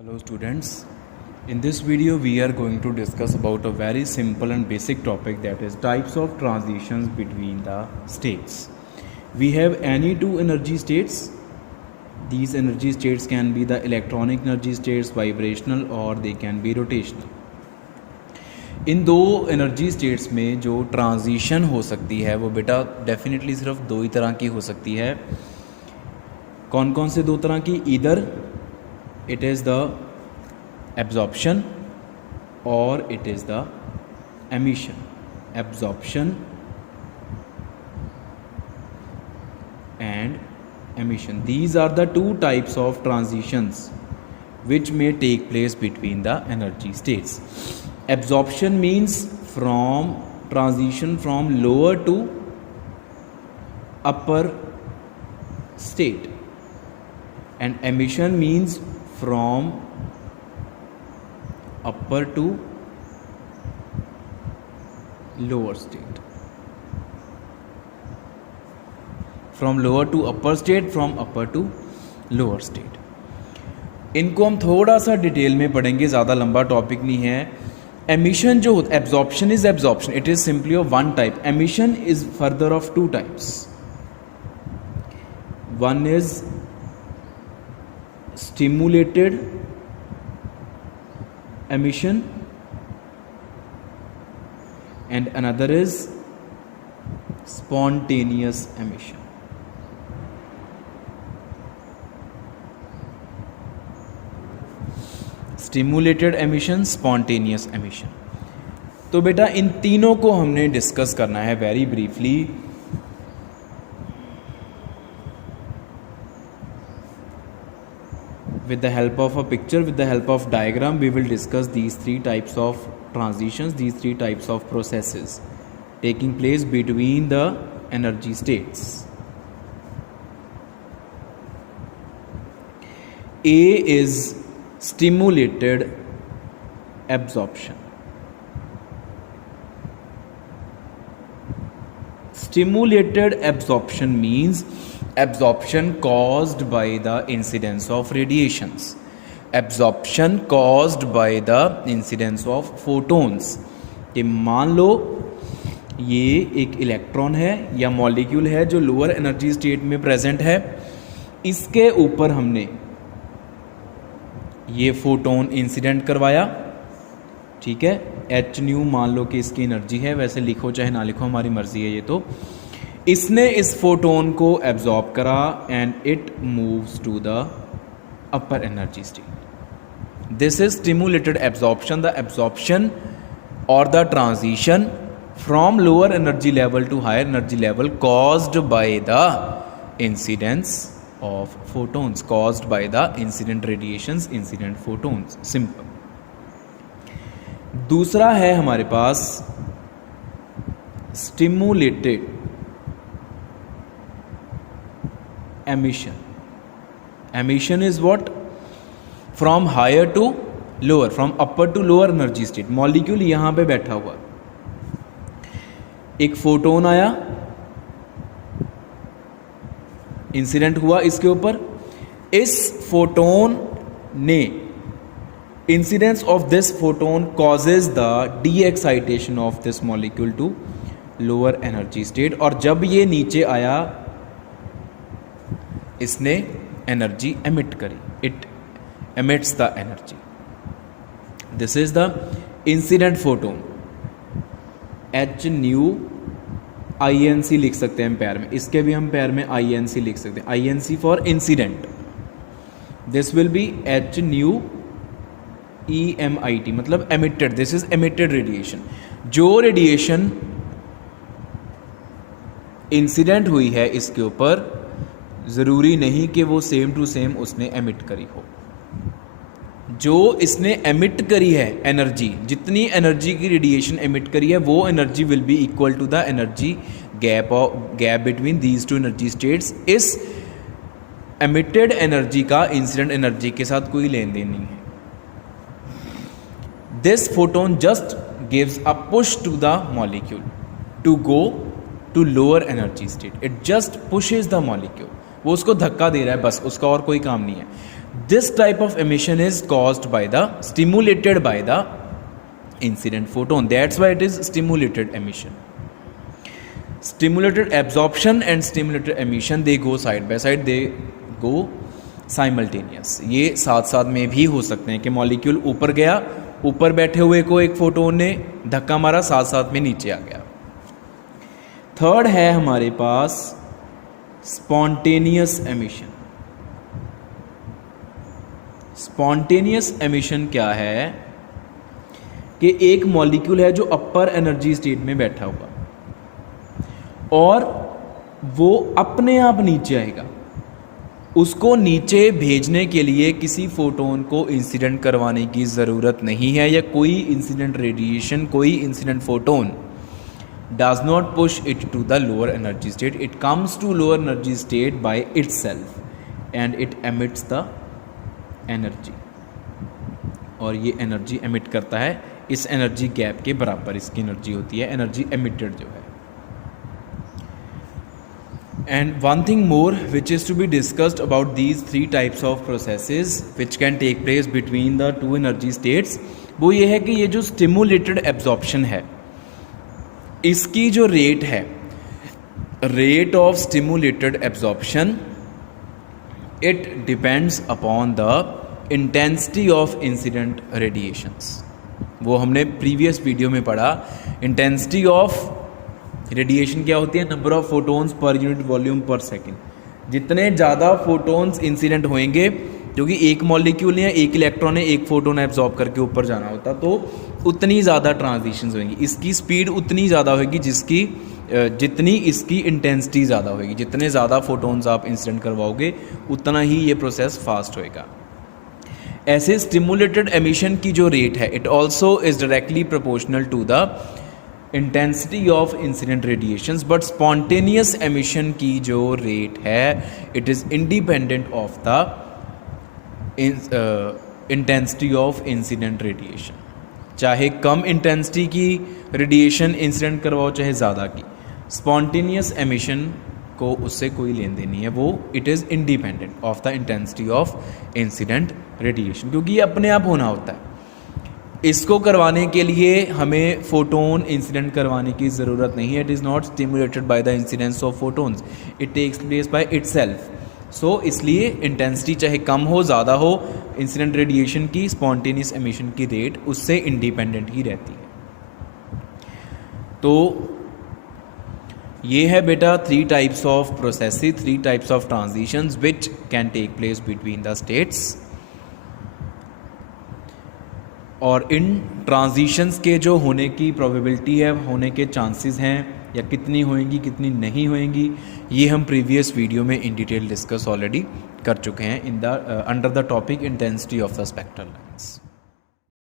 Hello students, in this video we are going to discuss about a very simple and basic topic, that is types of transitions between the states. We have any two energy states. These energy states can be the electronic energy states, vibrational, or they can be rotational. इन दो energy states में जो transition हो सकती है वो बेटा definitely सिर्फ दो ही तरह की हो सकती है. कौन कौन से दो तरह की? Either it is the absorption or it is the emission. Absorption and emission, these are the two types of transitions which may take place between the energy states. Absorption means from transition from lower to upper state, and emission means from upper to lower state. From lower to upper state, from upper to lower state. इनको हम थोड़ा सा detail में पढ़ेंगे, ज़्यादा लंबा topic नहीं है. एमिशन जो होता है, absorption is absorption, it is simply of one type. Emission is further of two types. One is stimulated emission and another is spontaneous emission. Stimulated emission, spontaneous emission. तो बेटा इन तीनों को हमने डिस्कस करना है very briefly. With the help of a picture, with the help of diagram, we will discuss these three types of transitions, these three types of processes taking place between the energy states. A is stimulated absorption. Stimulated absorption means absorption caused by the incidence of radiations. Absorption caused by the incidence of photons. कि मान लो ये एक electron है या molecule है जो lower energy state में present है, इसके ऊपर हमने ये फोटोन इंसिडेंट करवाया. ठीक है, एच न्यू मान लो कि इसकी एनर्जी है, वैसे लिखो चाहे ना लिखो हमारी मर्जी है. ये तो इसने इस फोटोन को एब्जॉर्ब करा and it moves to the upper energy state. This is stimulated absorption. The absorption और the transition from lower energy level to higher energy level caused by the incidence of photons, caused by the incident radiations, incident photons. Simple. दूसरा है हमारे पास stimulated emission. Emission is what? From higher to lower, from upper to lower energy state. Molecule यहां पे बैठा हुआ, एक photon आया, incident हुआ इसके ऊपर. इस फोटोन ने, incidence of this photon causes the de excitation of this molecule to lower energy state. और जब ये नीचे आया इसने एनर्जी एमिट करी. It emits the energy. This is the incident photon. H nu INC लिख सकते हैं हम पैर में, इसके भी हम पैर में INC लिख सकते हैं. INC for incident. This will be H new EMIT, मतलब emitted. This is emitted radiation. जो रेडिएशन इंसिडेंट हुई है इसके ऊपर, ज़रूरी नहीं कि वो सेम टू सेम उसने एमिट करी हो. जो इसने एमिट करी है एनर्जी, जितनी एनर्जी की रेडिएशन एमिट करी है, वो energy will be equal to the energy gap between these two energy states. इस एमिटेड एनर्जी का इंसिडेंट एनर्जी के साथ कोई लेन देन नहीं है. This photon just gives a push to the molecule to go to lower energy state. It just pushes the molecule. वो उसको धक्का दे रहा है, बस उसका और कोई काम नहीं है. This type of emission is stimulated by the incident photon. That's why it is stimulated emission. Stimulated absorption and stimulated emission, they go side by side, they go simultaneous. ये साथ साथ में भी हो सकते हैं कि मॉलिक्यूल ऊपर गया, ऊपर बैठे हुए को एक फोटोन ने धक्का मारा, साथ साथ में नीचे आ गया. थर्ड है हमारे पास स्पॉन्टेनियस एमिशन. स्पॉन्टेनियस एमिशन क्या है कि एक मॉलिक्यूल है जो अपर एनर्जी स्टेट में बैठा हुआ और वो अपने आप नीचे आएगा. उसको नीचे भेजने के लिए किसी फोटोन को इंसिडेंट करवाने की ज़रूरत नहीं है, या कोई इंसिडेंट रेडिएशन, कोई incident photon does not push it to the lower energy state. It comes to lower energy state by itself and it emits the energy. और ये एनर्जी एमिट करता है इस एनर्जी गैप के बराबर इसकी एनर्जी होती है, एनर्जी एमिटेड जो है. And one thing more which is to be discussed about these three types of processes which can take place between the two energy states, वो ये है कि ये जो stimulated absorption है, इसकी जो रेट है, rate of stimulated absorption, it depends upon the intensity of incident radiations. वो हमने प्रीवियस वीडियो में पढ़ा. इंटेंसिटी ऑफ रेडिएशन क्या होती है? Number of photons per unit volume पर सेकेंड. जितने ज़्यादा फोटोन्स इंसिडेंट होंगे, क्योंकि एक मॉलिक्यूल या एक इलेक्ट्रॉन ने एक फोटोन एब्जॉर्ब करके ऊपर जाना होता, तो उतनी ज़्यादा ट्रांजिशंस होंगी. इसकी स्पीड उतनी ज़्यादा होगी जितनी इसकी इंटेंसिटी ज़्यादा होगी. जितने ज़्यादा फोटोन्स आप इंसिडेंट करवाओगे उतना ही ये प्रोसेस फास्ट होएगा. ऐसे स्टिमुलेटेड एमिशन की जो रेट है, it also is directly proportional to the intensity of incident radiations. But spontaneous emission की जो रेट है, it is independent of the intensity of incident radiation. चाहे कम इंटेंसिटी की रेडिएशन इंसिडेंट करवाओ, चाहे ज़्यादा की, स्पॉन्टेनियस एमिशन को उससे कोई लेन देन नहीं है. वो it is independent of the intensity of incident radiation, क्योंकि ये अपने आप होना होता है. इसको करवाने के लिए हमें फोटोन इंसिडेंट करवाने की ज़रूरत नहीं है. It is not stimulated by the incidence of photons, it takes place by itself. So इसलिए इंटेंसिटी चाहे कम हो ज़्यादा हो, इंसिडेंट रेडिएशन की स्पॉन्टेनियस एमिशन की रेट उससे इंडिपेंडेंट ही रहती है. तो ये है बेटा 3 types of processes, 3 types of transitions which can take place between the states. और इन ट्रांजिशंस के जो होने की प्रोबेबिलिटी है, होने के चांसेस हैं, या कितनी होएंगी कितनी नहीं होएंगी, ये हम प्रीवियस वीडियो में इन डिटेल डिस्कस ऑलरेडी कर चुके हैं under the topic intensity of the spectral.